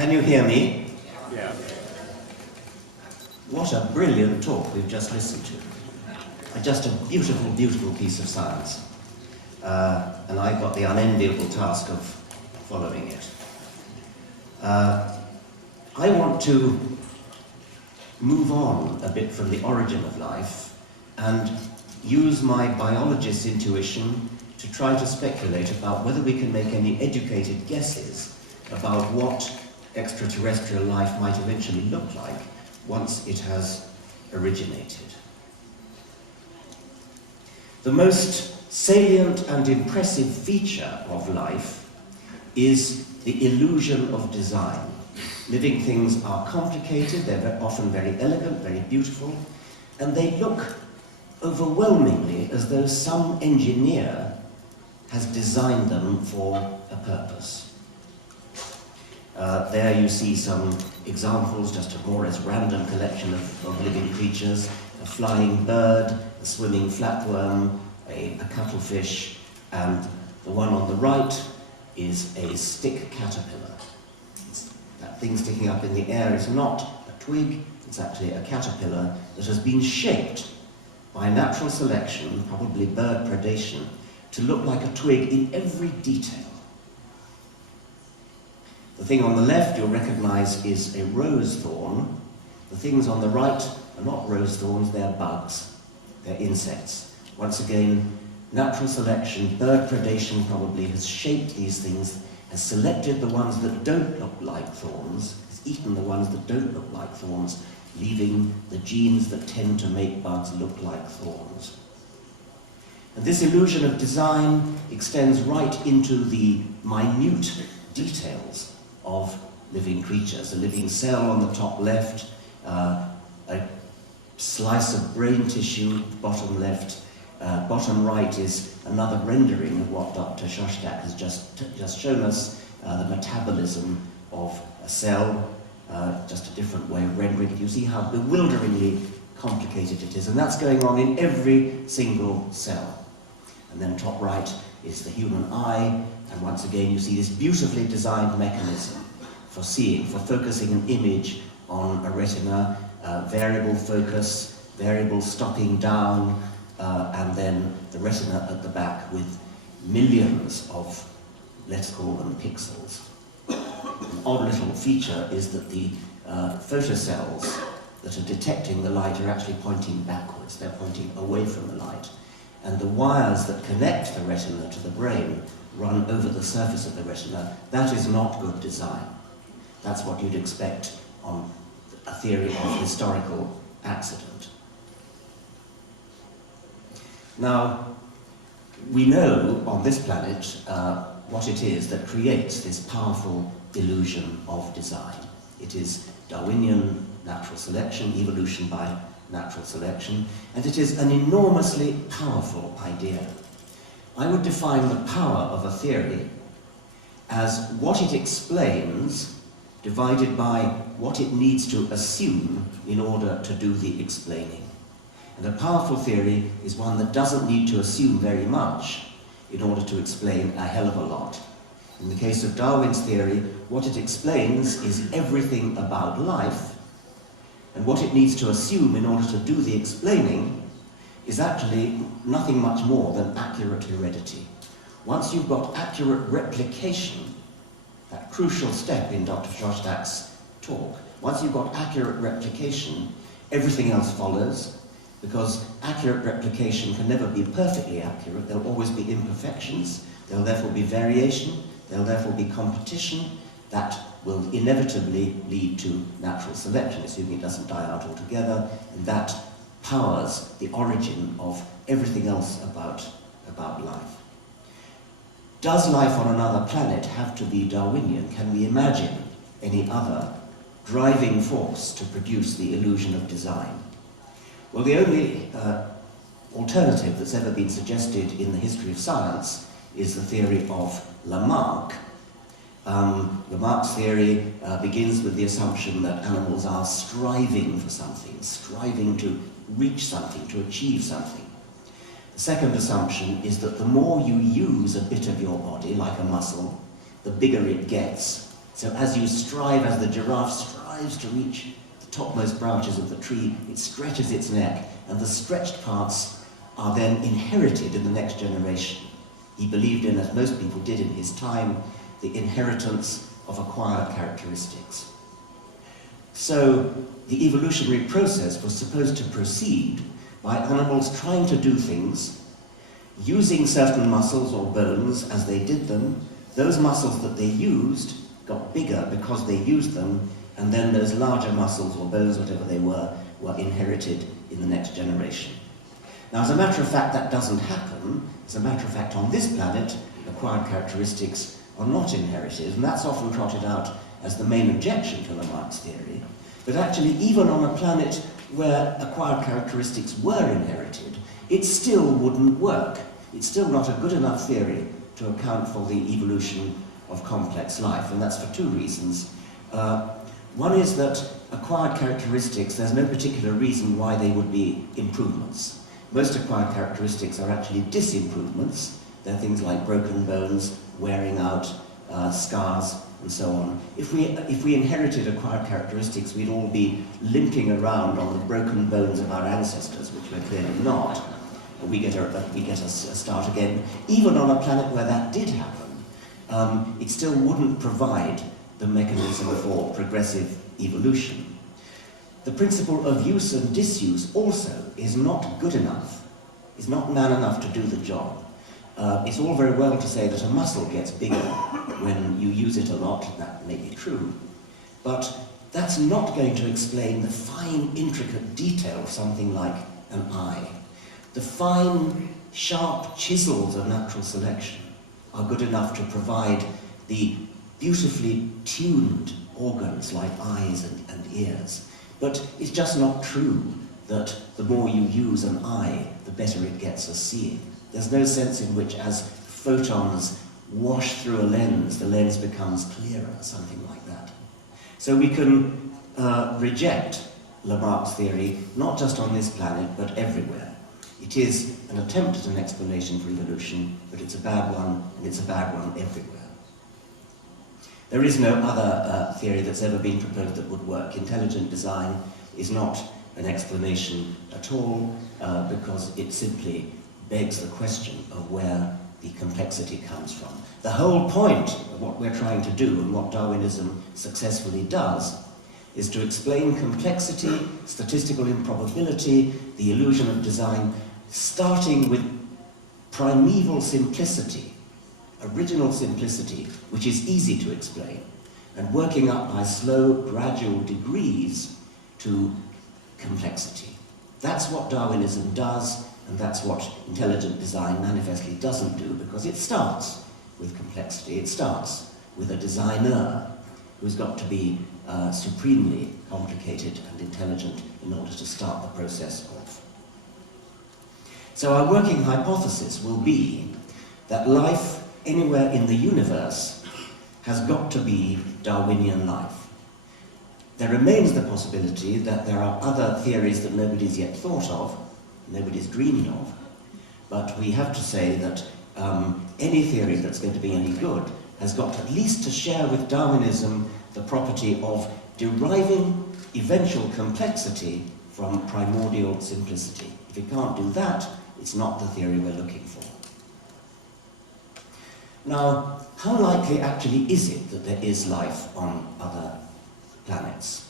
Can you hear me? Yeah. What a brilliant talk we've just listened to. Just a beautiful, beautiful piece of science. And I got the unenviable task of following it. I want to move on a bit from the origin of life and use my biologist's intuition to try to speculate about whether we can make any educated guesses about what extraterrestrial life might eventually look like once it has originated. The most salient and impressive feature of life is the illusion of design. Living things are complicated, they're often very elegant, very beautiful, and they look overwhelmingly as though some engineer has designed them for a purpose. There you see some examples, just a more or less random collection of living creatures: a flying bird, a swimming flatworm, a cuttlefish, and the one on the right is a stick caterpillar. That thing sticking up in the air is not a twig, it's actually a caterpillar that has been shaped by natural selection, probably bird predation, to look like a twig in every detail. The thing on the left you'll recognize is a rose thorn. The things on the right are not rose thorns, they're bugs, they're insects. Once again, natural selection, bird predation probably has shaped these things, has selected the ones that don't look like thorns, has eaten the ones that don't look like thorns, leaving the genes that tend to make bugs look like thorns. And this illusion of design extends right into the minute details of living creatures. A living cell on the top left, a slice of brain tissue, bottom left. Bottom right is another rendering of what Dr. Shostak has just shown us, the metabolism of a cell, just a different way of rendering it. You see how bewilderingly complicated it is, and that's going on in every single cell. And then top right is the human eye, and once again you see this beautifully designed mechanism for seeing, for focusing an image on a retina, variable focus, variable stopping down, and then the retina at the back with millions of, let's call them pixels. An odd little feature is that the photocells that are detecting the light are actually pointing backwards, they're pointing away from the light. And the wires that connect the retina to the brain run over the surface of the retina. That is not good design. That's what you'd expect on a theory of historical accident. Now, we know on this planet what it is that creates this powerful illusion of design. It is Darwinian natural selection, evolution by natural selection, and it is an enormously powerful idea. I would define the power of a theory as what it explains divided by what it needs to assume in order to do the explaining. And a powerful theory is one that doesn't need to assume very much in order to explain a hell of a lot. In the case of Darwin's theory, what it explains is everything about life, and what it needs to assume in order to do the explaining is actually nothing much more than accurate heredity. Once you've got accurate replication, that crucial step in Dr. Shostak's talk, once you've got accurate replication, everything else follows, because accurate replication can never be perfectly accurate. There'll always be imperfections, there'll therefore be variation, there'll therefore be competition. That will inevitably lead to natural selection, assuming it doesn't die out altogether, and that powers the origin of everything else about life. Does life on another planet have to be Darwinian? Can we imagine any other driving force to produce the illusion of design? Well, the only alternative that's ever been suggested in the history of science is the theory of Lamarck. Lamarck's theory begins with the assumption that animals are striving for something, striving to reach something, to achieve something. The second assumption is that the more you use a bit of your body, like a muscle, the bigger it gets. So as the giraffe strives to reach the topmost branches of the tree, it stretches its neck, and the stretched parts are then inherited in the next generation. He believed in, as most people did in his time, the inheritance of acquired characteristics. So the evolutionary process was supposed to proceed by animals trying to do things, using certain muscles or bones as they did them. Those muscles that they used got bigger because they used them, and then those larger muscles or bones, whatever they were inherited in the next generation. Now, as a matter of fact, that doesn't happen. As a matter of fact, on this planet, acquired characteristics are not inherited, and that's often trotted out as the main objection to Lamarck's theory. But actually, even on a planet where acquired characteristics were inherited, it still wouldn't work. It's still not a good enough theory to account for the evolution of complex life, and that's for two reasons. One is that acquired characteristics, there's no particular reason why they would be improvements. Most acquired characteristics are actually disimprovements. They're things like broken bones, wearing out, scars, and so on. If we inherited acquired characteristics, we'd all be limping around on the broken bones of our ancestors, which we're clearly not. We get a start again. Even on a planet where that did happen, it still wouldn't provide the mechanism for progressive evolution. The principle of use and disuse also is not good enough, is not man enough to do the job. It's all very well to say that a muscle gets bigger when you use it a lot. That may be true, but that's not going to explain the fine, intricate detail of something like an eye. The fine, sharp chisels of natural selection are good enough to provide the beautifully tuned organs like eyes and ears. But it's just not true that the more you use an eye, the better it gets at seeing. There's no sense in which, as photons wash through a lens, the lens becomes clearer, something like that. So we can reject Lamarck's theory, not just on this planet, but everywhere. It is an attempt at an explanation for evolution, but it's a bad one, and it's a bad one everywhere. There is no other theory that's ever been proposed that would work. Intelligent design is not an explanation at all, because it simply begs the question of where the complexity comes from. The whole point of what we're trying to do, and what Darwinism successfully does, is to explain complexity, statistical improbability, the illusion of design, starting with primeval simplicity, original simplicity, which is easy to explain, and working up by slow, gradual degrees to complexity. That's what Darwinism does, and that's what intelligent design manifestly doesn't do, because it starts with complexity. It starts with a designer who's got to be supremely complicated and intelligent in order to start the process off. So our working hypothesis will be that life anywhere in the universe has got to be Darwinian life. There remains the possibility that there are other theories that nobody's yet thought of, nobody's dreamed of, but we have to say that any theory that's going to be any good has got at least to share with Darwinism the property of deriving eventual complexity from primordial simplicity. If it can't do that, it's not the theory we're looking for. Now, how likely actually is it that there is life on other planets?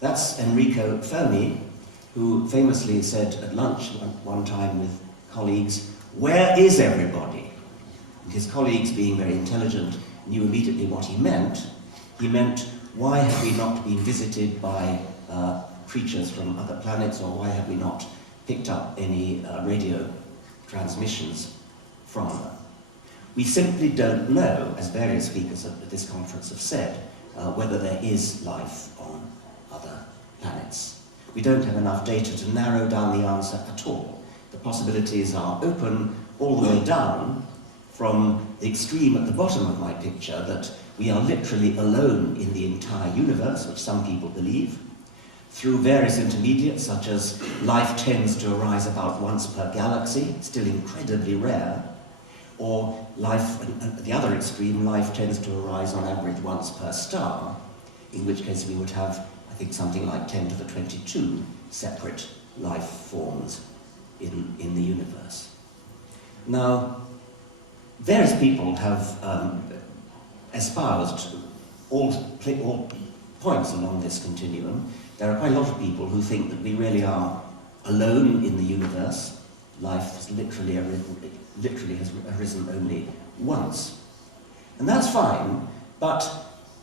That's Enrico Fermi, who famously said at lunch one time with colleagues, "Where is everybody?" And his colleagues, being very intelligent, knew immediately what he meant. He meant, why have we not been visited by creatures from other planets, or why have we not picked up any radio transmissions from them? We simply don't know, as various speakers at this conference have said, whether there is life on other planets. We don't have enough data to narrow down the answer at all. The possibilities are open all the way down from the extreme at the bottom of my picture, that we are literally alone in the entire universe, which some people believe, through various intermediates, such as life tends to arise about once per galaxy, still incredibly rare, or life, at the other extreme, life tends to arise on average once per star, in which case we would have, I think, something like 10 to the 22 separate life forms in the universe. Now, various people have espoused all points along this continuum. There are quite a lot of people who think that we really are alone in the universe. Life has literally has arisen only once. And that's fine, but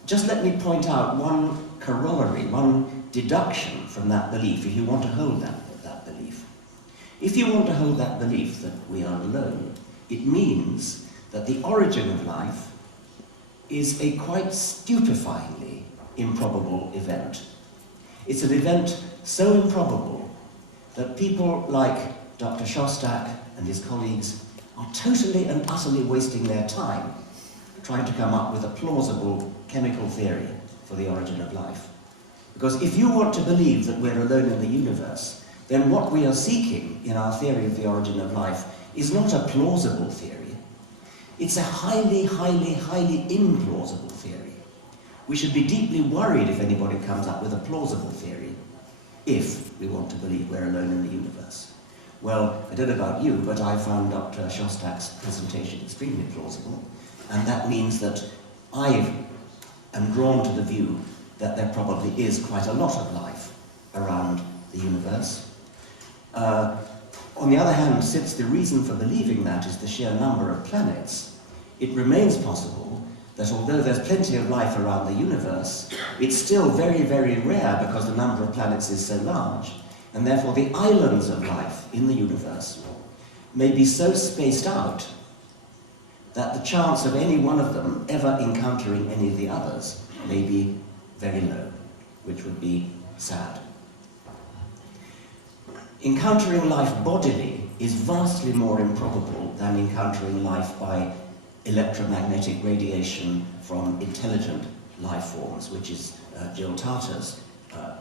just let me point out one corollary, one deduction from that belief, if you want to hold that belief. If you want to hold that belief that we are alone, it means that the origin of life is a quite stupefyingly improbable event. It's an event so improbable that people like Dr. Shostak and his colleagues are totally and utterly wasting their time trying to come up with a plausible chemical theory for the origin of life. Because if you want to believe that we're alone in the universe, then what we are seeking in our theory of the origin of life is not a plausible theory. It's a highly, highly, highly implausible theory. We should be deeply worried if anybody comes up with a plausible theory, if we want to believe we're alone in the universe. Well, I don't know about you, but I found Dr. Shostak's presentation extremely plausible, and that means that I am drawn to the view that there probably is quite a lot of life around the universe. On the other hand, since the reason for believing that is the sheer number of planets, it remains possible that although there's plenty of life around the universe, it's still very, very rare because the number of planets is so large, and therefore the islands of life in the universe may be so spaced out that the chance of any one of them ever encountering any of the others may be very low, which would be sad. Encountering life bodily is vastly more improbable than encountering life by electromagnetic radiation from intelligent life forms, which is Jill Tarter's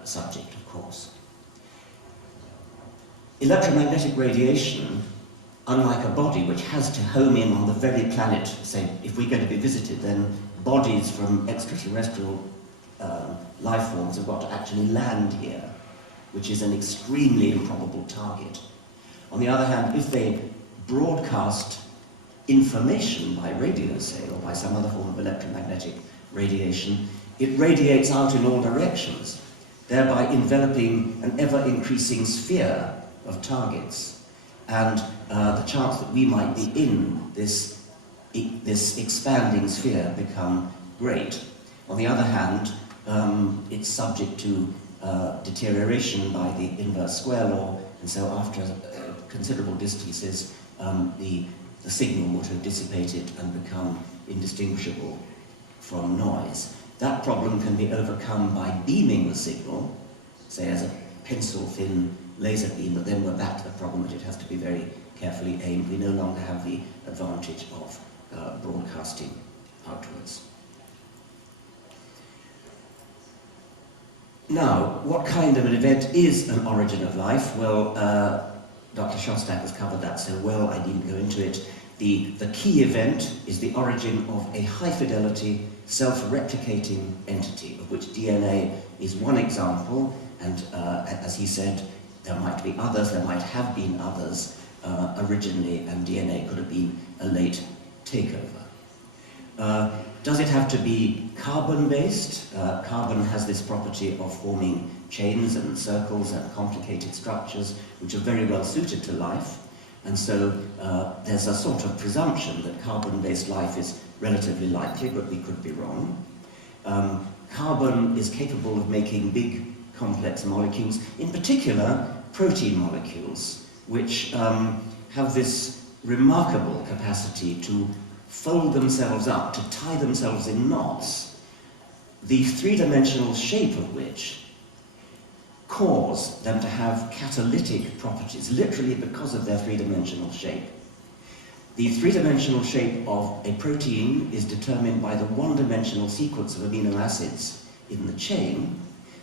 subject, of course. Electromagnetic radiation, unlike a body which has to home in on the very planet, say, if we're going to be visited, then bodies from extraterrestrial life forms have got to actually land here, which is an extremely improbable target. On the other hand, if they broadcast information by radio, say, or by some other form of electromagnetic radiation, it radiates out in all directions, thereby enveloping an ever-increasing sphere of targets. And the chance that we might be in this expanding sphere become great. On the other hand, it's subject to deterioration by the inverse square law, and so after considerable distances, the signal would have dissipated and become indistinguishable from noise. That problem can be overcome by beaming the signal, say as a pencil-thin laser beam, but then we're back to the problem that it has to be very carefully aimed. We no longer have the advantage of broadcasting outwards. Now, what kind of an event is an origin of life? Well, Dr. Shostak has covered that so well, I needn't go into it. The key event is the origin of a high-fidelity, self-replicating entity, of which DNA is one example, and as he said, there might be others, there might have been others originally, and DNA could have been a late takeover. Does it have to be carbon-based? Carbon has this property of forming chains and circles and complicated structures which are very well suited to life, and so there's a sort of presumption that carbon-based life is relatively likely, but we could be wrong. Carbon is capable of making big complex molecules, in particular protein molecules, which have this remarkable capacity to fold themselves up, to tie themselves in knots, the three-dimensional shape of which cause them to have catalytic properties, literally because of their three-dimensional shape. The three-dimensional shape of a protein is determined by the one-dimensional sequence of amino acids in the chain,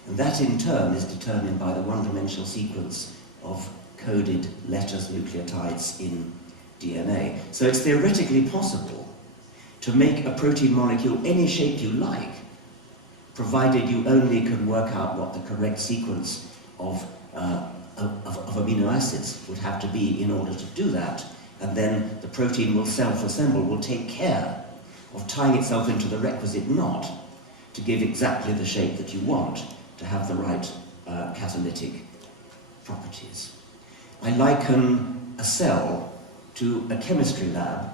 and that in turn is determined by the one-dimensional sequence of coded letters, nucleotides in DNA. So it's theoretically possible to make a protein molecule any shape you like, provided you only can work out what the correct sequence of amino acids would have to be in order to do that, and then the protein will self-assemble, will take care of tying itself into the requisite knot to give exactly the shape that you want to have the right catalytic properties. I liken a cell to a chemistry lab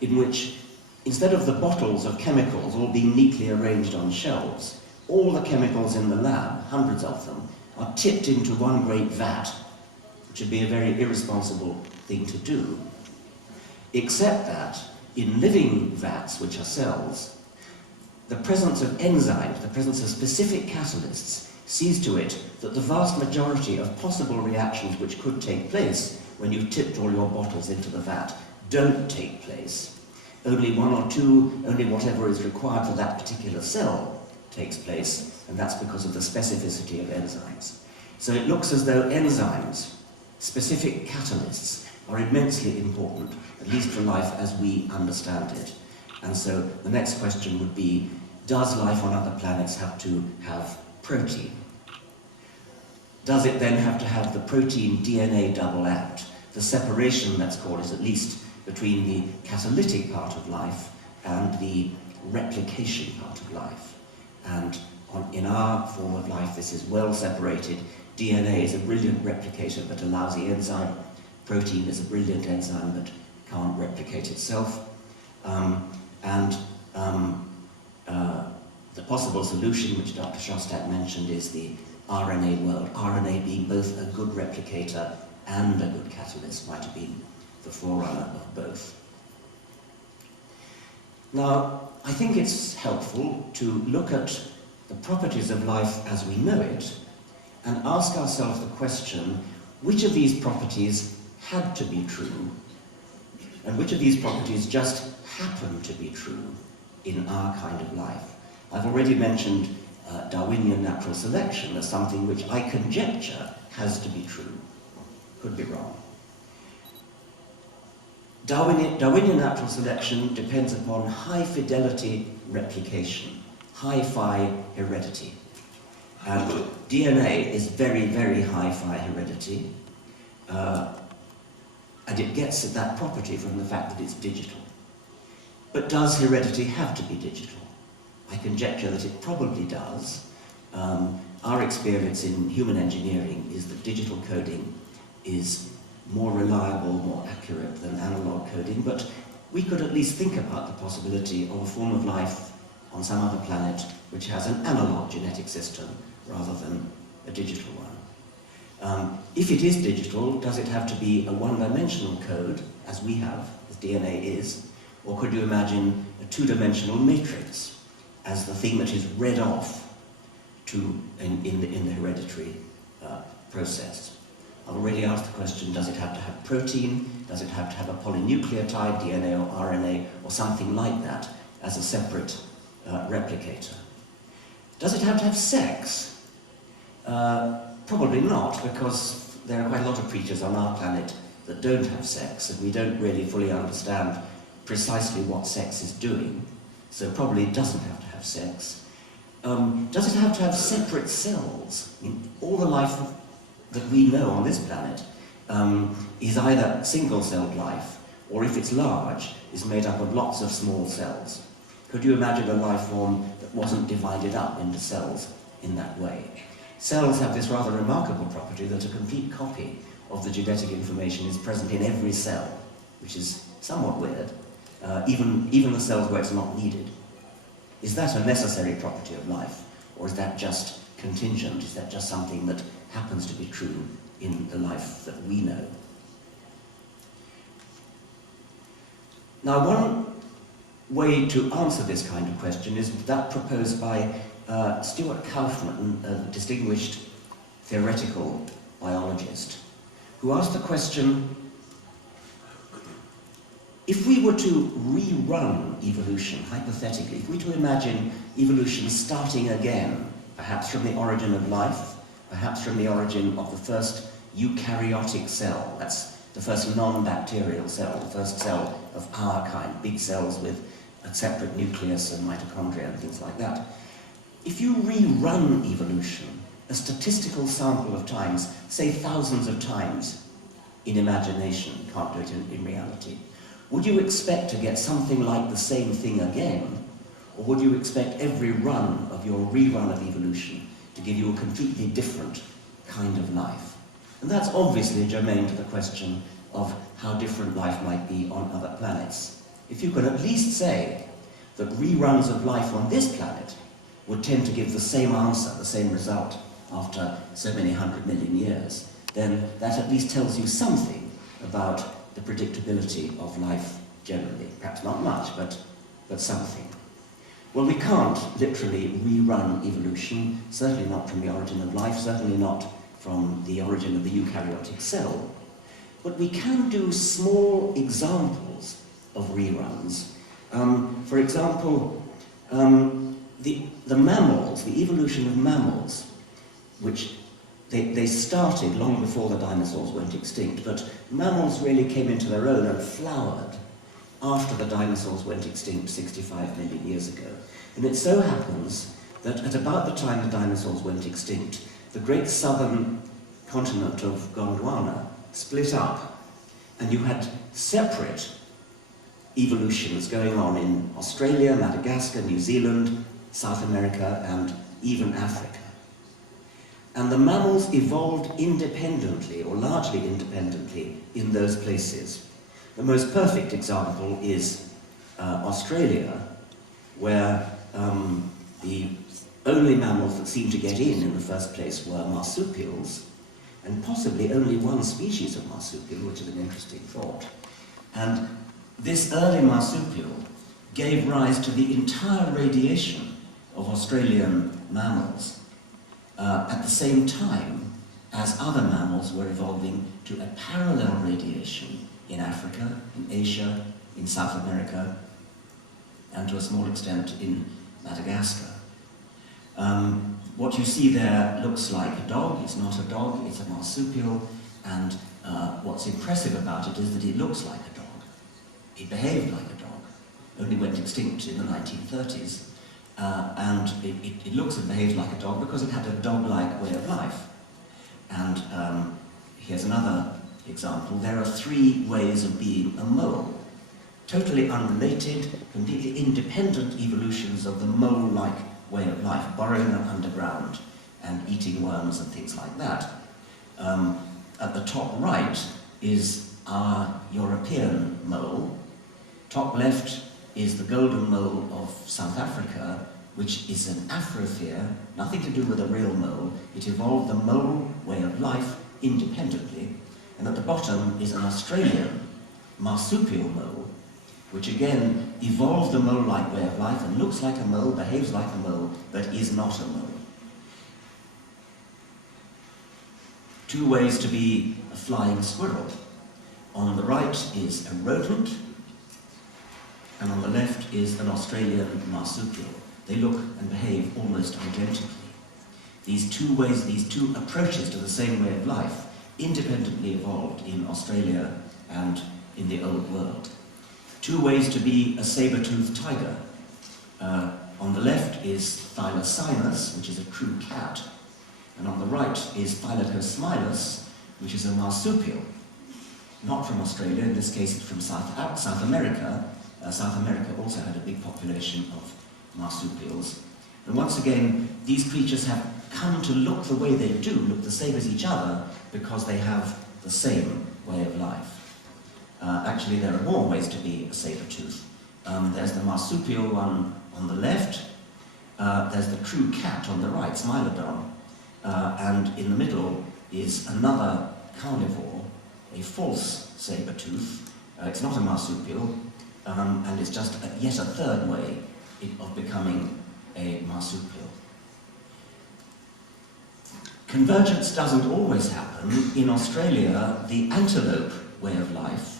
in which, instead of the bottles of chemicals all being neatly arranged on shelves, all the chemicals in the lab, hundreds of them, are tipped into one great vat, which would be a very irresponsible thing to do, except that in living vats, which are cells, the presence of enzymes, the presence of specific catalysts, sees to it that the vast majority of possible reactions which could take place when you've tipped all your bottles into the vat don't take place. Only one or two, only whatever is required for that particular cell takes place, and that's because of the specificity of enzymes. So it looks as though enzymes, specific catalysts, are immensely important, at least for life as we understand it. And so the next question would be, does life on other planets have to have protein? Does it then have to have the protein DNA double act? The separation, let's call it, at least between the catalytic part of life and the replication part of life. And in our form of life, this is well separated. DNA is a brilliant replicator but a lousy enzyme. Protein is a brilliant enzyme but can't replicate itself. The possible solution, which Dr. Shostak mentioned, is the RNA world. RNA being both a good replicator and a good catalyst, might have been the forerunner of both. Now, I think it's helpful to look at the properties of life as we know it and ask ourselves the question, which of these properties had to be true, and which of these properties just happen to be true in our kind of life? I've already mentioned Darwinian natural selection as something which I conjecture has to be true. Could be wrong. Darwinian natural selection depends upon high-fidelity replication, hi-fi heredity. And DNA is very, very hi-fi heredity, and it gets at that property from the fact that it's digital. But does heredity have to be digital? I conjecture that it probably does. Our experience in human engineering is that digital coding is more reliable, more accurate than analog coding, but we could at least think about the possibility of a form of life on some other planet which has an analog genetic system rather than a digital one. If it is digital, does it have to be a one-dimensional code, as we have, as DNA is, or could you imagine a two-dimensional matrix as the thing that is read off in the hereditary process? I've already asked the question, does it have to have protein? Does it have to have a polynucleotide, DNA or RNA, or something like that, as a separate replicator? Does it have to have sex? Probably not, because there are quite a lot of creatures on our planet that don't have sex, and we don't really fully understand precisely what sex is doing, so probably it doesn't have to have sex. Does it have to have separate cells? I mean, all the life that we know on this planet is either single-celled life, or if it's large, is made up of lots of small cells. Could you imagine a life form that wasn't divided up into cells in that way? Cells have this rather remarkable property that a complete copy of the genetic information is present in every cell, which is somewhat weird, even the cells where it's not needed. Is that a necessary property of life, or is that just contingent? Is that just something that happens to be true in the life that we know? Now, one way to answer this kind of question is that proposed by Stuart Kauffman, a distinguished theoretical biologist, who asked the question, if we were to rerun evolution, hypothetically, if we were to imagine evolution starting again, perhaps from the origin of life, perhaps from the origin of the first eukaryotic cell, that's the first non-bacterial cell, the first cell of our kind, big cells with a separate nucleus and mitochondria and things like that. If you rerun evolution a statistical sample of times, say thousands of times, in imagination, you can't do it in reality, would you expect to get something like the same thing again? Or would you expect every run of your rerun of evolution to give you a completely different kind of life? And that's obviously germane to the question of how different life might be on other planets. If you can at least say that reruns of life on this planet would tend to give the same answer, the same result, after so many 100 million years, then that at least tells you something about the predictability of life generally. Perhaps not much, but something. Well, we can't literally rerun evolution, certainly not from the origin of life, certainly not from the origin of the eukaryotic cell. But we can do small examples of reruns. For example, the mammals, the evolution of mammals, which they started long before the dinosaurs went extinct, but mammals really came into their own and flowered after the dinosaurs went extinct 65 million years ago. And it so happens that at about the time the dinosaurs went extinct, the great southern continent of Gondwana split up, and you had separate evolutions going on in Australia, Madagascar, New Zealand, South America, and even Africa. And the mammals evolved independently, or largely independently, in those places. The most perfect example is Australia, where the only mammals that seemed to get in the first place were marsupials, and possibly only one species of marsupial, which is an interesting thought. And this early marsupial gave rise to the entire radiation of Australian mammals at the same time as other mammals were evolving to a parallel radiation in Africa, in Asia, in South America, and to a small extent in Madagascar. What you see there looks like a dog. It's not a dog, it's a marsupial, and what's impressive about it is that it looks like a dog. It behaved like a dog, only went extinct in the 1930s, and it looks and behaves like a dog because it had a dog-like way of life. And here's another example. There are 3 ways of being a mole. Totally unrelated, completely independent evolutions of the mole-like way of life, burrowing underground and eating worms and things like that. At the top right is our European mole. Top left is the golden mole of South Africa, which is an Afrotheer, nothing to do with a real mole. It evolved the mole way of life independently. And at the bottom is an Australian marsupial mole, which again evolved the mole-like way of life and looks like a mole, behaves like a mole, but is not a mole. 2 ways to be a flying squirrel. On the right is a rodent, and on the left is an Australian marsupial. They look and behave almost identically. These 2 ways, these 2 approaches to the same way of life independently evolved in Australia and in the Old World. 2 ways to be a saber-toothed tiger. On the left is Thylacinus, which is a true cat, and on the right is Thylacosmilus, which is a marsupial. Not from Australia, in this case it's from South America. South America also had a big population of marsupials. And once again, these creatures have come to look the way they do, look the same as each other, because they have the same way of life. Actually, there are more ways to be a saber-tooth. There's the marsupial one on the left, there's the true cat on the right, Smilodon, and in the middle is another carnivore, a false saber-tooth. It's not a marsupial, and it's just yet a 3rd way of becoming a marsupial. Convergence doesn't always happen. In Australia, the antelope way of life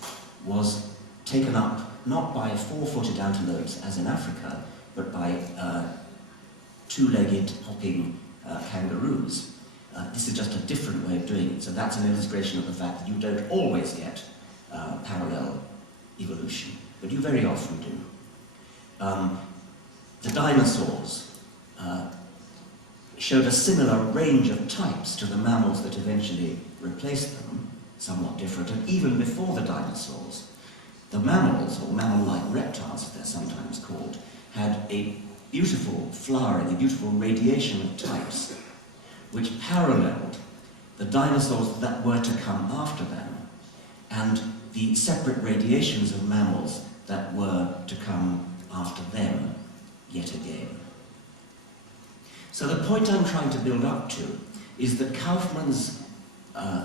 was taken up not by 4-footed antelopes as in Africa, but by 2-legged hopping kangaroos. This is just a different way of doing it, so that's an illustration of the fact that you don't always get parallel evolution, but you very often do. The dinosaurs showed a similar range of types to the mammals that eventually replaced them, somewhat different, and even before the dinosaurs, the mammals, or mammal-like reptiles as they're sometimes called, had a beautiful flowering, a beautiful radiation of types, which paralleled the dinosaurs that were to come after them, and the separate radiations of mammals that were to come after them yet again. So the point I'm trying to build up to is that Kaufmann's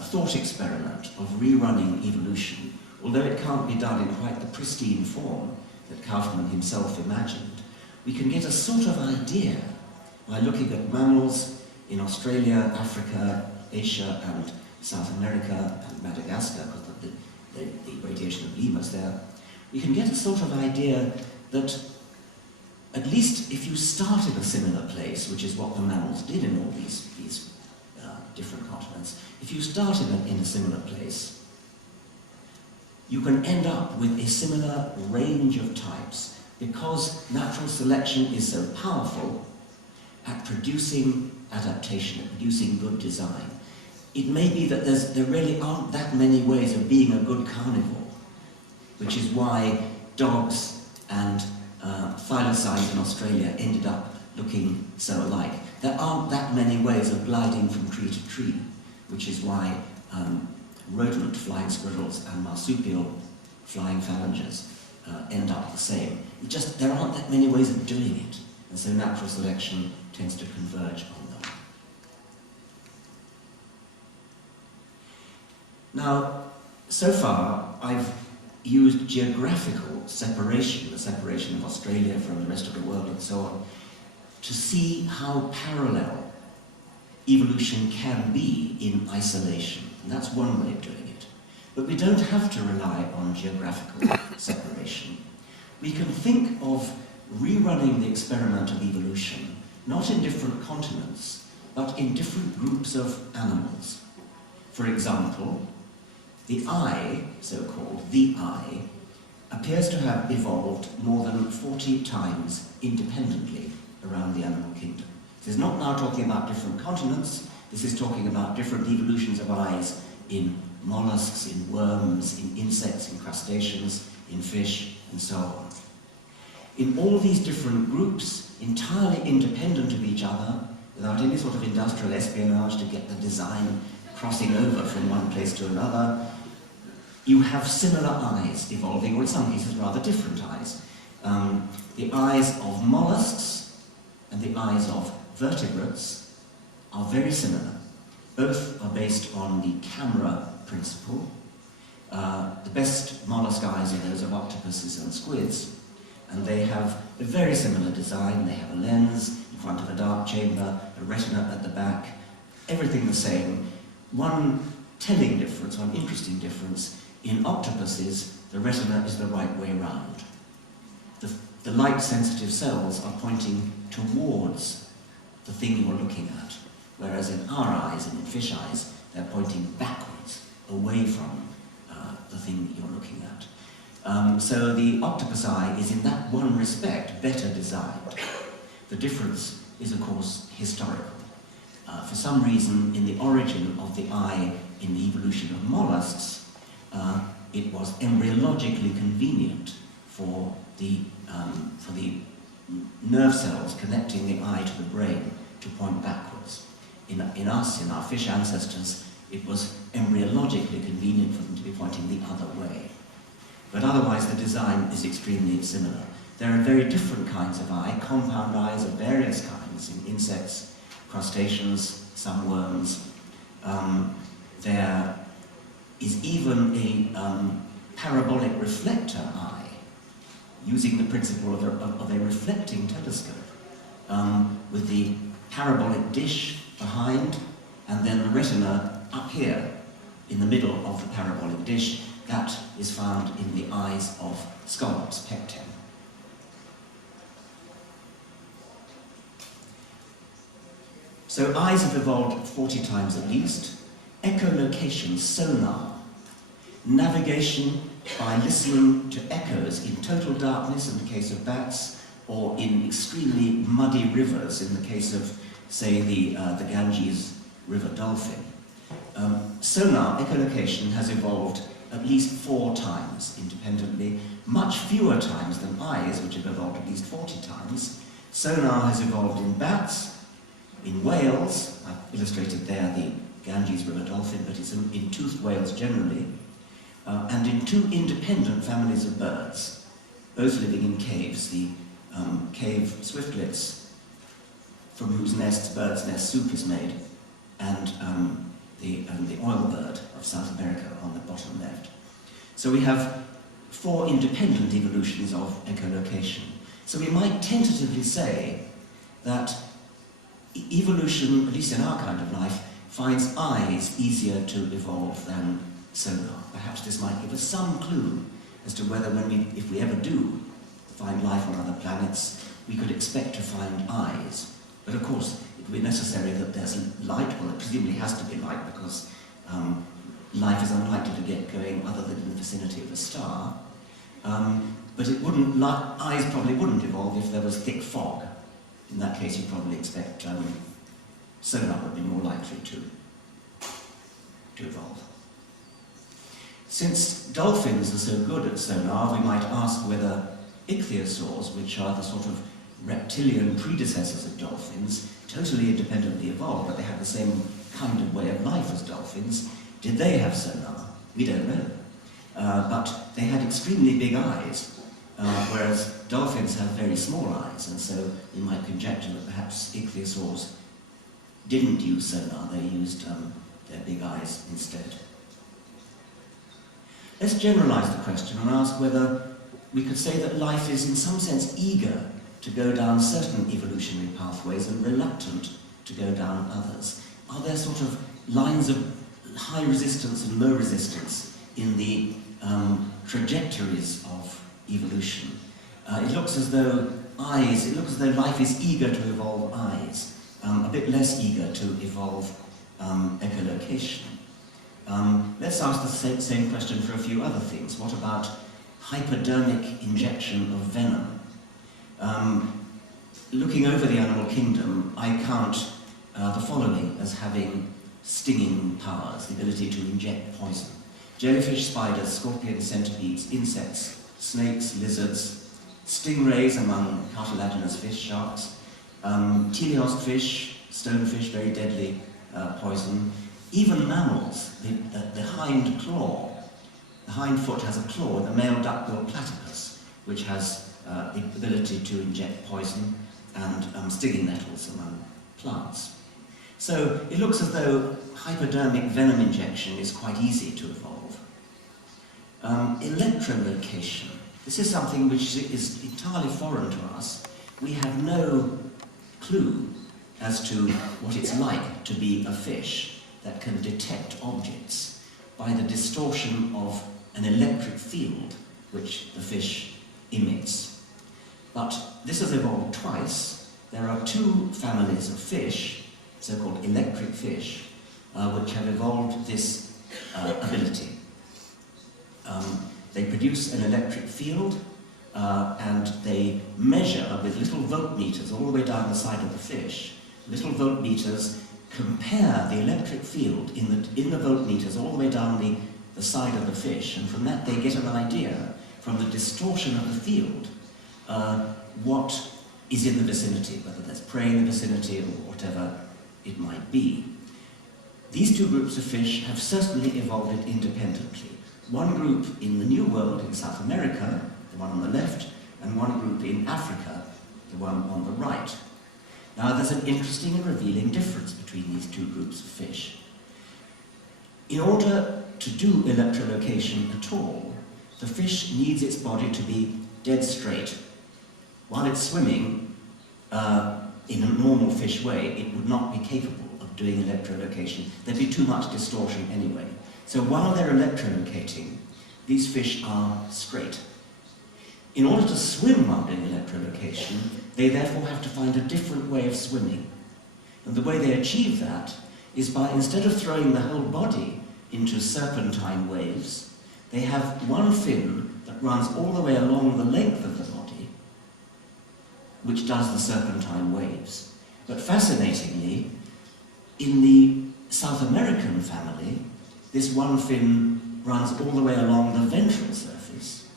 thought experiment of rerunning evolution, although it can't be done in quite the pristine form that Kaufmann himself imagined, we can get a sort of idea by looking at mammals in Australia, Africa, Asia and South America and Madagascar, because the radiation of lemurs there. We can get a sort of idea that at least if you start in a similar place, which is what the mammals did in all these different continents, if you start in a similar place, you can end up with a similar range of types, because natural selection is so powerful at producing adaptation, at producing good design. It may be that there really aren't that many ways of being a good carnivore, which is why dogs and thylacines in Australia ended up looking so alike. There aren't that many ways of gliding from tree to tree, which is why rodent flying squirrels and marsupial flying phalangers end up the same. There aren't that many ways of doing it, and so natural selection tends to converge on them. Now, so far, I've used geographical separation, the separation of Australia from the rest of the world and so on, to see how parallel evolution can be in isolation. And that's one way of doing it. But we don't have to rely on geographical separation. We can think of rerunning the experiment of evolution, not in different continents, but in different groups of animals. For example, the eye, so-called the eye, appears to have evolved more than 40 times independently around the animal kingdom. This is not now talking about different continents, this is talking about different evolutions of eyes in mollusks, in worms, in insects, in crustaceans, in fish, and so on. In all these different groups, entirely independent of each other, without any sort of industrial espionage to get the design crossing over from one place to another, you have similar eyes evolving, or in some cases rather different eyes. The eyes of mollusks and the eyes of vertebrates are very similar. Both are based on the camera principle. The best mollusk eyes are those of octopuses and squids, and they have a very similar design. They have a lens in front of a dark chamber, a retina at the back, everything the same. One telling difference, one interesting difference, in octopuses, the retina is the right way round. The light-sensitive cells are pointing towards the thing you're looking at, whereas in our eyes and in fish eyes, they're pointing backwards, away from the thing that you're looking at. So the octopus eye is in that one respect better designed. The difference is, of course, historical. For some reason, in the origin of the eye in the evolution of mollusks, it was embryologically convenient for the nerve cells connecting the eye to the brain to point backwards. In us, in our fish ancestors, it was embryologically convenient for them to be pointing the other way. But otherwise, the design is extremely similar. There are very different kinds of eye, compound eyes of various kinds in insects, crustaceans, some worms. There is even a parabolic reflector eye, using the principle of a reflecting telescope, with the parabolic dish behind, and then the retina up here, in the middle of the parabolic dish. That is found in the eyes of scallops, pecten. So eyes have evolved 40 times at least. Echolocation, sonar, navigation by listening to echoes in total darkness in the case of bats, or in extremely muddy rivers in the case of, say, the Ganges river dolphin. Sonar, echolocation, has evolved at least 4 times independently, much fewer times than eyes, which have evolved at least 40 times. Sonar has evolved in bats, in whales, I've illustrated there the Ganges river dolphin, but it's in toothed whales generally, and in 2 independent families of birds, both living in caves, the cave swiftlets, from whose nests birds' nest soup is made, and the oilbird of South America on the bottom left. So we have 4 independent evolutions of echolocation. So we might tentatively say that evolution, at least in our kind of life, finds eyes easier to evolve than sonar. Perhaps this might give us some clue as to whether if we ever do find life on other planets, we could expect to find eyes. But of course, it would be necessary that there's light. Well, it presumably has to be light because life is unlikely to get going other than in the vicinity of a star. But eyes probably wouldn't evolve if there was thick fog. In that case, you'd probably expect sonar would be more likely to evolve. Since dolphins are so good at sonar, we might ask whether ichthyosaurs, which are the sort of reptilian predecessors of dolphins, totally independently evolved, but they have the same kind of way of life as dolphins. Did they have sonar? We don't know. But they had extremely big eyes, whereas dolphins have very small eyes, and so we might conjecture that perhaps ichthyosaurs didn't use sonar, they used their big eyes instead. Let's generalize the question and ask whether we could say that life is in some sense eager to go down certain evolutionary pathways and reluctant to go down others. Are there sort of lines of high resistance and low resistance in the trajectories of evolution? It looks as though life is eager to evolve eyes, a bit less eager to evolve echolocation. Let's ask the same question for a few other things. What about hypodermic injection of venom? Looking over the animal kingdom, I count the following as having stinging powers, the ability to inject poison. Jellyfish, spiders, scorpions, centipedes, insects, snakes, lizards, stingrays among cartilaginous fish, sharks, teleost fish, stonefish, very deadly poison. Even mammals, the hind claw. The hind foot has a claw, the male duck-billed platypus, which has the ability to inject poison and stinging nettles among plants. So it looks as though hypodermic venom injection is quite easy to evolve. Electrolocation. This is something which is entirely foreign to us. We have no clue as to what it's like to be a fish that can detect objects by the distortion of an electric field which the fish emits. But this has evolved twice. There are 2 families of fish, so-called electric fish, which have evolved this ability. They produce an electric field and they measure with little voltmeters all the way down the side of the fish. Little voltmeters compare the electric field in the voltmeters all the way down the side of the fish, and from that they get an idea, from the distortion of the field, what is in the vicinity, whether there's prey in the vicinity or whatever it might be. These 2 groups of fish have certainly evolved independently. One group in the New World in South America, the one on the left, and one group in Africa, the one on the right. Now there's an interesting and revealing difference between these 2 groups of fish. In order to do electrolocation at all, the fish needs its body to be dead straight. While it's swimming, in a normal fish way, it would not be capable of doing electrolocation. There'd be too much distortion anyway. So while they're electrolocating, these fish are straight. In order to swim while doing electrolocation, they therefore have to find a different way of swimming. And the way they achieve that is by, instead of throwing the whole body into serpentine waves, They have one fin that runs all the way along the length of the body, which does the serpentine waves. But fascinatingly, in the South American family, this one fin runs all the way along the ventral surface,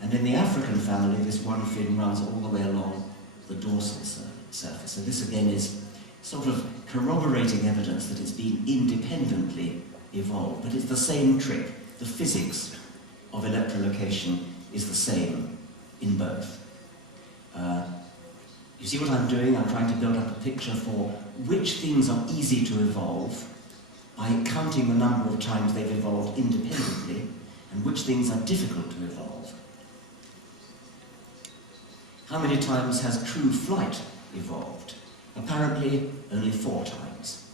and in the African family, this one fin runs all the way along the dorsal surface. So this again is sort of corroborating evidence that it's been independently evolved, but it's the same trick. The physics of electrolocation is the same in both. You see what I'm doing? I'm trying to build up a picture for which things are easy to evolve by counting the number of times they've evolved independently, and which things are difficult to evolve. How many times has true flight evolved? Apparently only 4 times.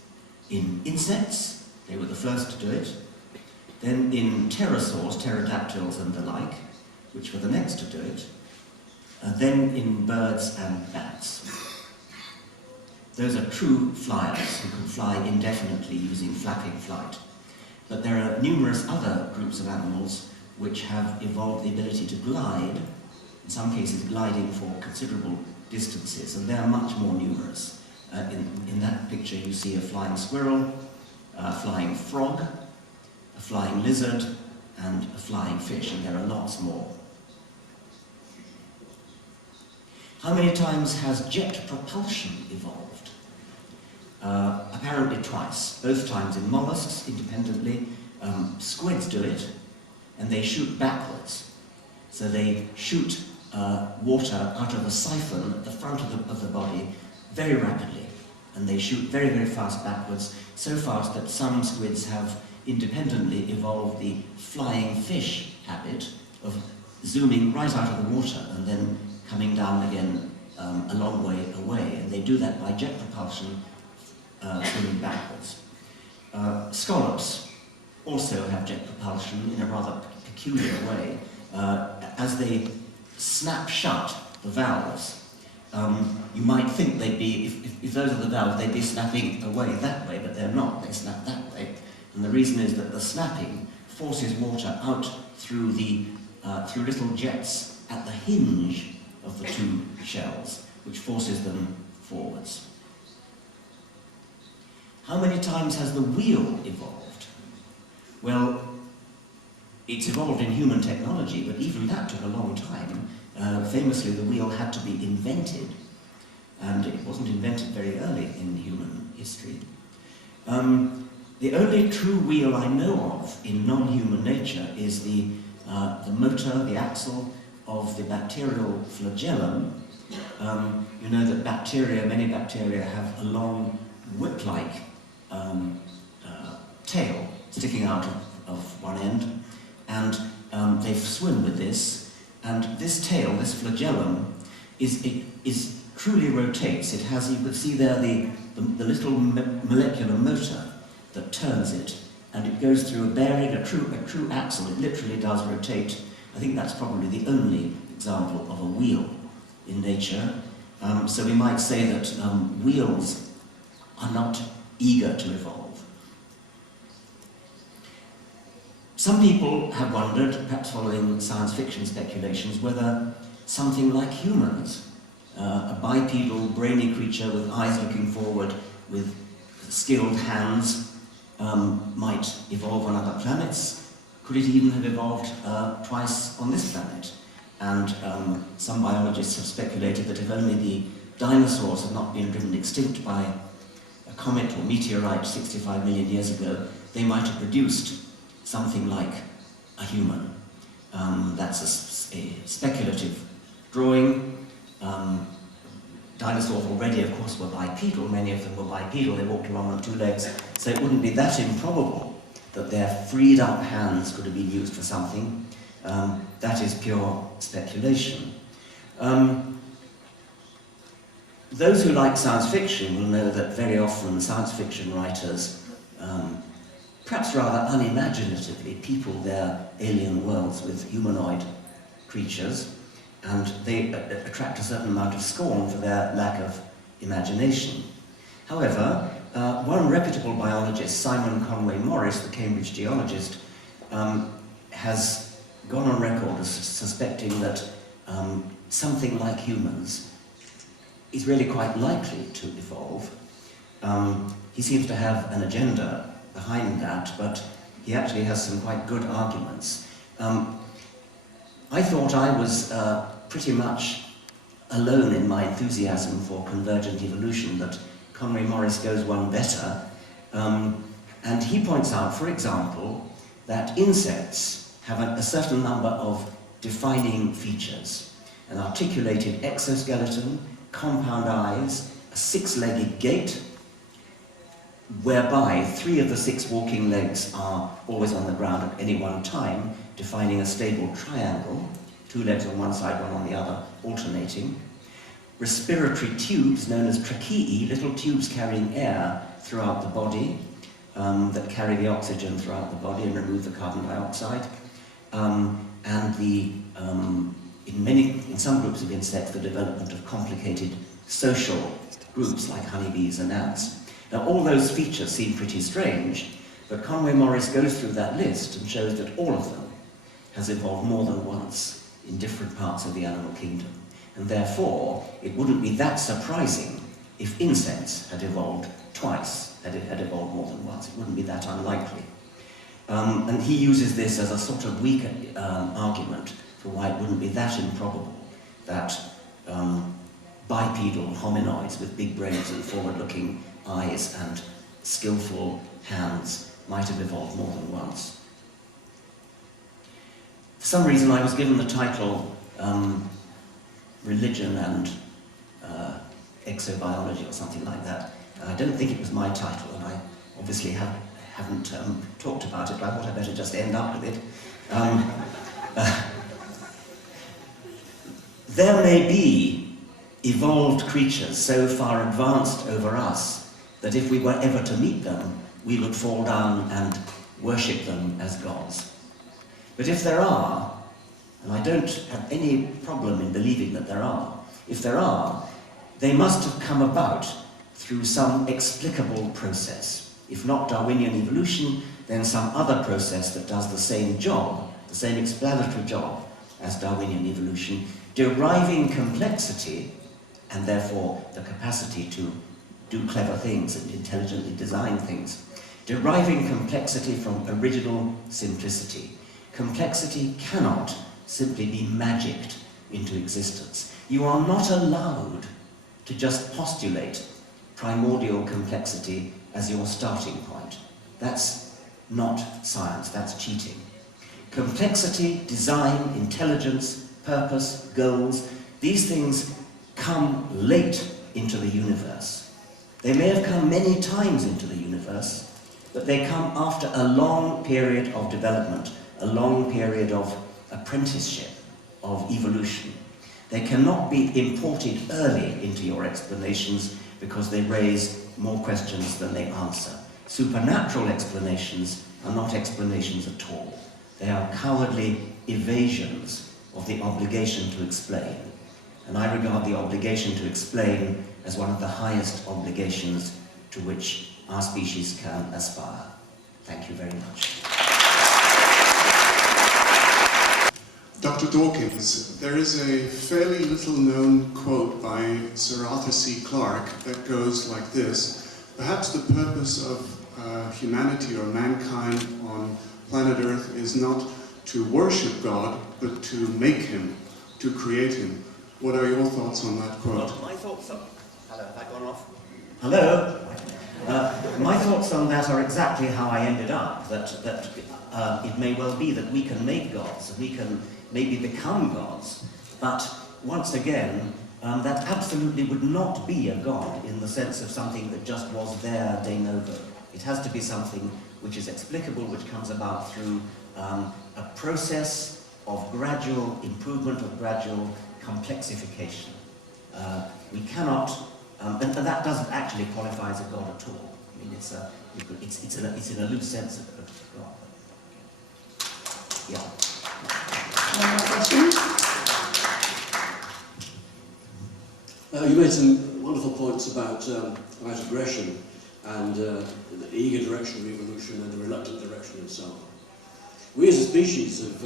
In insects, they were the first to do it. Then in pterosaurs, pterodactyls and the like, which were the next to do it. Then in birds and bats. Those are true flyers who can fly indefinitely using flapping flight. But there are numerous other groups of animals which have evolved the ability to glide, in some cases gliding for considerable distances, and they are much more numerous. In that picture you see a flying squirrel, a flying frog, a flying lizard, and a flying fish, and there are lots more. How many times has jet propulsion evolved? Apparently twice, both times in mollusks independently. Squids do it, and they shoot backwards. So they shoot water out of a siphon at the front of the body very rapidly, and they shoot very, very fast backwards, so fast that some squids have independently evolved the flying fish habit of zooming right out of the water and then coming down again a long way away, and they do that by jet propulsion, swimming backwards. Scallops also have jet propulsion in a rather peculiar way. As they snap shut the valves, you might think they'd be, if those are the valves, they'd be snapping away that way, but they're not, they snap that way. And the reason is that the snapping forces water out through through little jets at the hinge of the 2 shells, which forces them forwards. How many times has the wheel evolved? Well, it's evolved in human technology, but even that took a long time. Famously, the wheel had to be invented, and it wasn't invented very early in human history. The only true wheel I know of in non-human nature is the motor, the axle of the bacterial flagellum. You know that many bacteria have a long whip-like tail sticking out of one end, and they swim with this, and this tail, this flagellum, is truly rotates. It has, you could see there the little molecular motor that turns it, and it goes through a bearing, a true axle. It literally does rotate. I think that's probably the only example of a wheel in nature. So we might say that wheels are not eager to evolve. Some people have wondered, perhaps following science fiction speculations, whether something like humans, a bipedal, brainy creature with eyes looking forward, with skilled hands, might evolve on other planets. Could it even have evolved twice on this planet? And some biologists have speculated that if only the dinosaurs had not been driven extinct by a comet or meteorite 65 million years ago, they might have produced something like a human. That's a speculative drawing. Dinosaurs already, of course, were bipedal. Many of them were bipedal. They walked along on 2 legs. So it wouldn't be that improbable that their freed up hands could have been used for something. That is pure speculation. Those who like science fiction will know that very often science fiction writers, perhaps rather unimaginatively, people their alien worlds with humanoid creatures, and they attract a certain amount of scorn for their lack of imagination. However, one reputable biologist, Simon Conway Morris, the Cambridge geologist, has gone on record as suspecting that something like humans is really quite likely to evolve. He seems to have an agenda behind that, but he actually has some quite good arguments. I thought I was pretty much alone in my enthusiasm for convergent evolution, but Conway Morris goes one better. And he points out, for example, that insects have a certain number of defining features: an articulated exoskeleton, compound eyes, a six-legged gait, whereby 3 of the 6 walking legs are always on the ground at any one time, defining a stable triangle, 2 legs on one side, 1 on the other, alternating. Respiratory tubes, known as tracheae, little tubes carrying air throughout the body, that carry the oxygen throughout the body and remove the carbon dioxide. And in some groups of insects, the development of complicated social groups like honeybees and ants. Now, all those features seem pretty strange, but Conway Morris goes through that list and shows that all of them has evolved more than once in different parts of the animal kingdom. And therefore, it wouldn't be that surprising if insects had evolved twice, had evolved more than once. It wouldn't be that unlikely. And he uses this as a sort of weak argument for why it wouldn't be that improbable that bipedal hominoids with big brains and forward-looking eyes and skillful hands might have evolved more than once. For some reason I was given the title Religion and Exobiology or something like that. I don't think it was my title, and I obviously haven't talked about it, but I thought I'd better just end up with it. There may be evolved creatures so far advanced over us that if we were ever to meet them, we would fall down and worship them as gods. But if there are, and I don't have any problem in believing that there are, if there are, they must have come about through some explicable process. If not Darwinian evolution, then some other process that does the same job, the same explanatory job as Darwinian evolution, deriving complexity, and therefore the capacity to do clever things and intelligently design things, deriving complexity from original simplicity. Complexity cannot simply be magicked into existence. You are not allowed to just postulate primordial complexity as your starting point. That's not science, that's cheating. Complexity, design, intelligence, purpose, goals, these things come late into the universe. They may have come many times into the universe, but they come after a long period of development, a long period of apprenticeship, of evolution. They cannot be imported early into your explanations because they raise more questions than they answer. Supernatural explanations are not explanations at all. They are cowardly evasions of the obligation to explain. And I regard the obligation to explain as one of the highest obligations to which our species can aspire. Thank you very much. Dr. Dawkins, there is a fairly little known quote by Sir Arthur C. Clarke that goes like this: perhaps the purpose of humanity or mankind on planet Earth is not to worship God, but to make him, to create him. What are your thoughts on that quote? Well, my thoughts on... Hello, have I gone off? Hello? My thoughts on that are exactly how I ended up, that it may well be that we can make gods, we can maybe become gods, but once again, that absolutely would not be a god in the sense of something that just was there de novo. It has to be something which is explicable, which comes about through a process of gradual improvement, of gradual complexification. We cannot, and that doesn't actually qualify as a god at all. I mean, it's in a loose sense of god. Yeah. One more question? You made some wonderful points about aggression and the eager direction of evolution and the reluctant direction and so on. We as a species have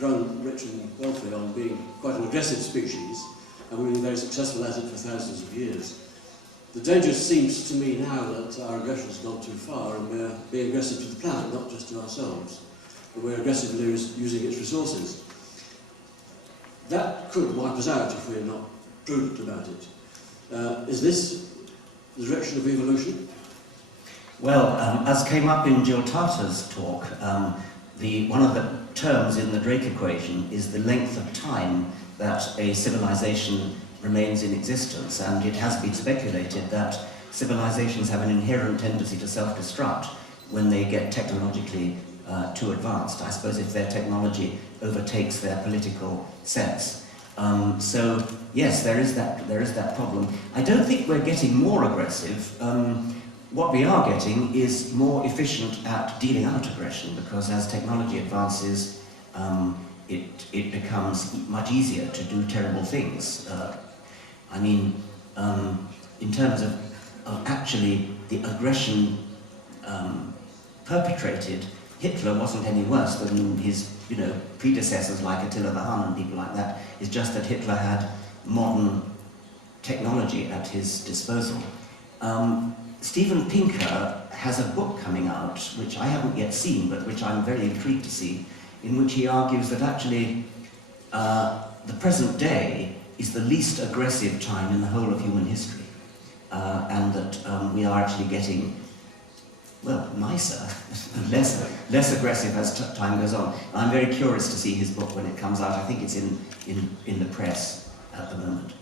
grown rich and wealthy on being quite an aggressive species, and we've been very successful at it for thousands of years. The danger seems to me now that our aggression has gone too far, and we're being aggressive to the planet, not just to ourselves, but we're aggressively using its resources. That could wipe us out if we're not prudent about it. Is this the direction of evolution? Well, as came up in Jill Tarter's talk, one of the terms in the Drake equation is the length of time that a civilization remains in existence, and it has been speculated that civilizations have an inherent tendency to self-destruct when they get technologically too advanced. I suppose if their technology overtakes their political sense. So yes, there is that problem. I don't think we're getting more aggressive. What we are getting is more efficient at dealing out aggression, because as technology advances, it becomes much easier to do terrible things. I mean, in terms of actually the aggression perpetrated, Hitler wasn't any worse than his, predecessors like Attila the Hun and people like that. It's just that Hitler had modern technology at his disposal. Steven Pinker has a book coming out, which I haven't yet seen, but which I'm very intrigued to see, in which he argues that actually the present day is the least aggressive time in the whole of human history, and that we are actually getting, well, nicer, less aggressive as time goes on. I'm very curious to see his book when it comes out. I think it's in the press at the moment.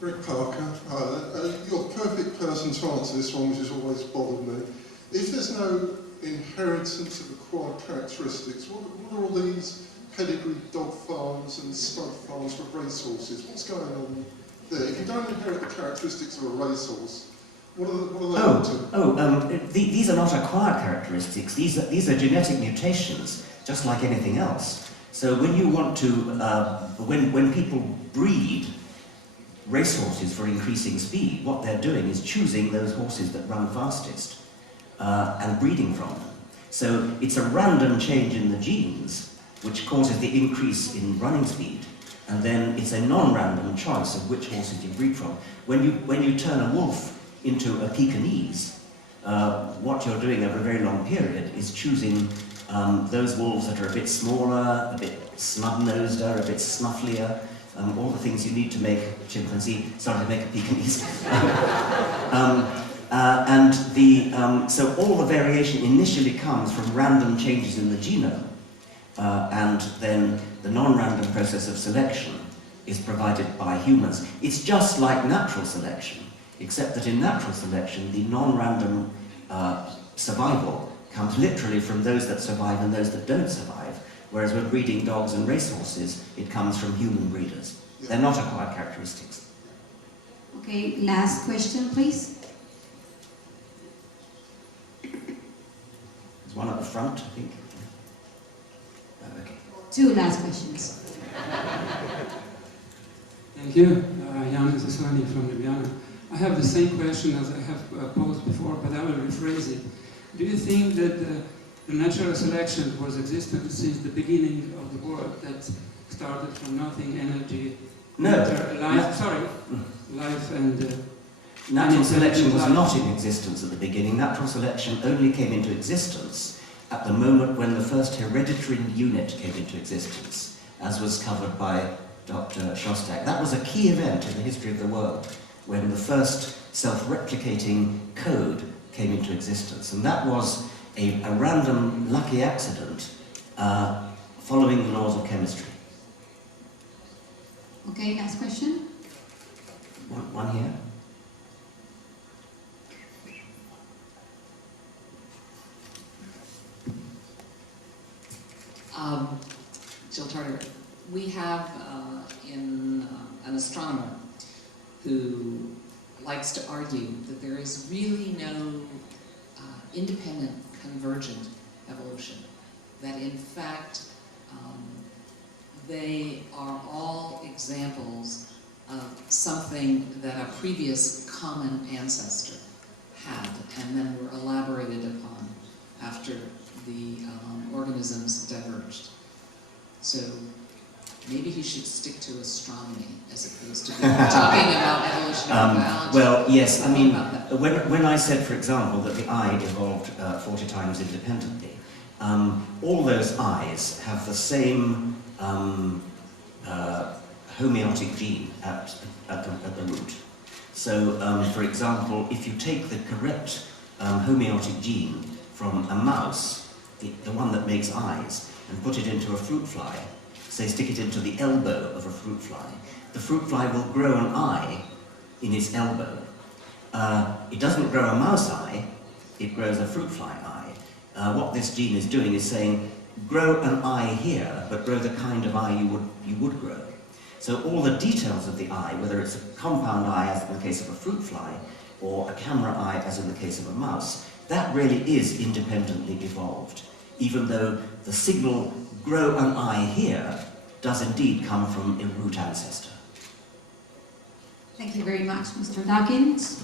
Rick Parker, you're a perfect person to answer this one, which has always bothered me. If there's no inheritance of acquired characteristics, what are all these pedigree dog farms and stud farms for racehorses? What's going on there? If you don't inherit the characteristics of a racehorse, what are they up to? These are not acquired characteristics. These are genetic mutations, just like anything else. So when you want to, when people breed racehorses for increasing speed, what they're doing is choosing those horses that run fastest and breeding from them. So it's a random change in the genes which causes the increase in running speed, and then it's a non-random choice of which horses you breed from. When you turn a wolf into a Pekingese, what you're doing over a very long period is choosing those wolves that are a bit smaller, a bit snub-noseder, a bit snufflier, all the things you need to make a chimpanzee, to make a Pekingese. So all the variation initially comes from random changes in the genome, and then the non-random process of selection is provided by humans. It's just like natural selection, except that in natural selection, the non-random survival comes literally from those that survive and those that don't survive, whereas when breeding dogs and racehorses, it comes from human breeders. They're not acquired characteristics. Okay, last question, please. There's one at the front, I think. Okay. 2 last questions. Thank you. Jan Zeslani from Ljubljana. I have the same question as I have posed before, but I will rephrase it. Do you think that the natural selection was existent since the beginning of the world, that started from nothing, energy, No. life and... Natural selection was not in existence at the beginning. Natural selection only came into existence at the moment when the first hereditary unit came into existence, as was covered by Dr. Shostak. That was a key event in the history of the world, when the first self-replicating code came into existence. And that was a random, lucky accident following the laws of chemistry. Okay, last question. One here. Jill Tarter, we have an astronomer who likes to argue that there is really no independent convergent evolution, that in fact they are all examples of something that a previous common ancestor had and then were elaborated organisms diverged. So maybe he should stick to astronomy as opposed to talking about evolutionary biology. Well, yes, I mean, About that. when I said, for example, that the eye evolved 40 times independently, all those eyes have the same homeotic gene at the root. So, for example, if you take the correct homeotic gene from a mouse, the one that makes eyes, and put it into a fruit fly, say stick it into the elbow of a fruit fly will grow an eye in its elbow. It doesn't grow a mouse eye, it grows a fruit fly eye. What this gene is doing is saying, grow an eye here, but grow the kind of eye you would grow. So all the details of the eye, whether it's a compound eye as in the case of a fruit fly, or a camera eye as in the case of a mouse, that really is independently evolved, even though the signal, grow an eye here, does indeed come from a root ancestor. Thank you very much, Mr. Dawkins.